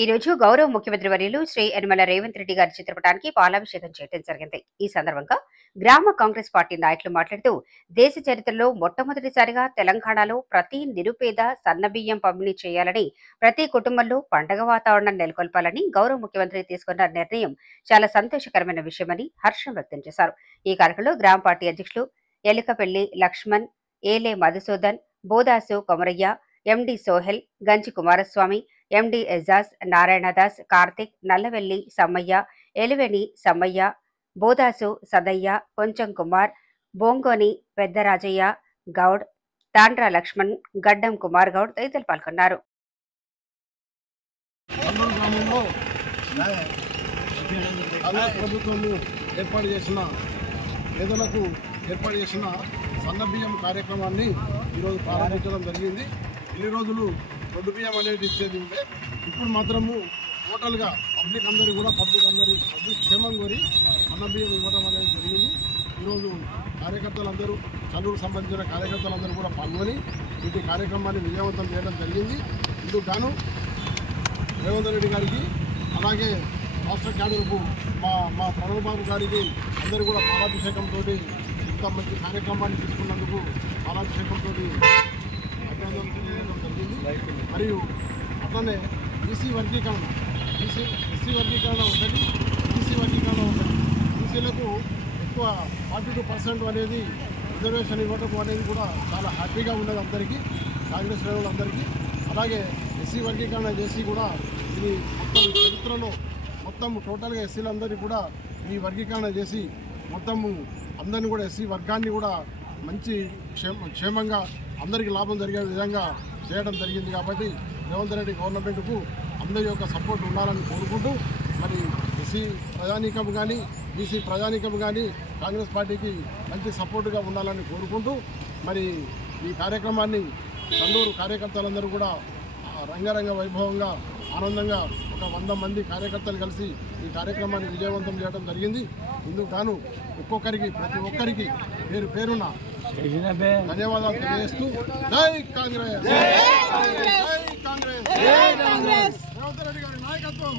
ఈ రోజు గౌరవ ముఖ్యమంత్రి వర్యులు శ్రీ యనమల రేవంత్ రెడ్డి గారి చిత్రపటానికి పాలాభిషేకం చేయడం జరిగింది. ఈ సందర్భంగా గ్రామ కాంగ్రెస్ పార్టీ నాయకులు మాట్లాడుతూ దేశ చరిత్రలో మొట్టమొదటిసారిగా తెలంగాణలో ప్రతి నిరుపేద సన్నబియ్యం పంపిణీ చేయాలని, ప్రతి కుటుంబంలో పండగ వాతావరణం నెలకొల్పాలని గౌరవ ముఖ్యమంత్రి తీసుకున్న నిర్ణయం చాలా సంతోషకరమైన విషయమని హర్షం వ్యక్తం చేశారు. ఈ కార్యక్రమంలో గ్రామ పార్టీ అధ్యక్షులు ఎలుకపల్లి లక్ష్మణ్, ఏలే మధుసూదన్, బోదాసు కొమరయ్య, ఎండి సోహెల్, గంజి కుమారస్వామి, ఎండి ఎజాజ్, నారాయణదాస్, కార్తిక్, నల్లవెల్లి సమ్మయ్య, ఎలివేణి సమ్మయ్య, బోదాసు సదయ్య, కొంచెం కుమార్, బోంగోని పెద్దరాజయ్య గౌడ్, తాండ్రా లక్ష్మణ్, గడ్డం కుమార్ గౌడ్ తదితరులు పాల్గొన్నారు. ఏర్పాటు చేసిన సన్నబియ్యం కార్యక్రమాన్ని ఈరోజు ప్రారంభించడం జరిగింది. ఇన్ని రోజులు దొడ్డు బియ్యం అనేది ఇచ్చేది ఉంటే ఇప్పుడు మాత్రము టోటల్గా పబ్లిక్ క్షేమం కోరి సన్నబియ్యం ఇవ్వడం అనేది జరిగింది. ఈరోజు కార్యకర్తలందరూ, చదువుకు సంబంధించిన కార్యకర్తలందరూ కూడా పాల్గొని వీటి కార్యక్రమాన్ని విజయవంతం చేయడం జరిగింది. ఇందుకు గాను రేవంత్ రెడ్డి గారికి, అలాగే రాష్ట్ర క్యాడర్కు, మా ప్రణవ్ బాబు గారికి అందరూ కూడా పాలాభిషేకంతో ఇంత మంచి కార్యక్రమాన్ని తీసుకున్నందుకు పాలాభిషేకంతో అభినందనలు తెలియజేయడం జరిగింది. మరియు అట్లనే ఎస్సీ వర్గీకరణ ఒకటి, బీసీలకు ఎక్కువ 42% అనేది రిజర్వేషన్ ఇవ్వడం అనేది కూడా చాలా హ్యాపీగా ఉన్నది అందరికీ, కాంగ్రెస్ శ్రేణులందరికీ. అలాగే ఎస్సీ వర్గీకరణ చేసి కూడా ఇది మొత్తం చరిత్రలో టోటల్గా ఎస్సీలందరికీ కూడా ఈ వర్గీకరణ చేసి మొత్తము అందరినీ కూడా, ఎస్సీ వర్గాన్ని కూడా మంచి క్షేమంగా అందరికీ లాభం జరిగే విధంగా చేయడం జరిగింది. కాబట్టి రేవంత్ రెడ్డి గవర్నమెంట్కు అందరి యొక్క సపోర్ట్ ఉండాలని కోరుకుంటూ, మరి ఎస్సీ ప్రజానీకం కానీ, బీసీ ప్రజానీకం కానీ కాంగ్రెస్ పార్టీకి మంచి సపోర్టుగా ఉండాలని కోరుకుంటూ, మరి ఈ కార్యక్రమాన్ని కల్లూరు కార్యకర్తలందరూ కూడా రంగరంగ వైభవంగా ఆనందంగా ఒక 100 మంది కార్యకర్తలు కలిసి ఈ కార్యక్రమాన్ని విజయవంతం చేయడం జరిగింది. ఇందుకు గాను ప్రతి ఒక్కరికి పేరున ధన్యవాదాలు తెలియజేస్తూ జై కాంగ్రెస్, రేవంత్ రెడ్డి గారి నాయకత్వం.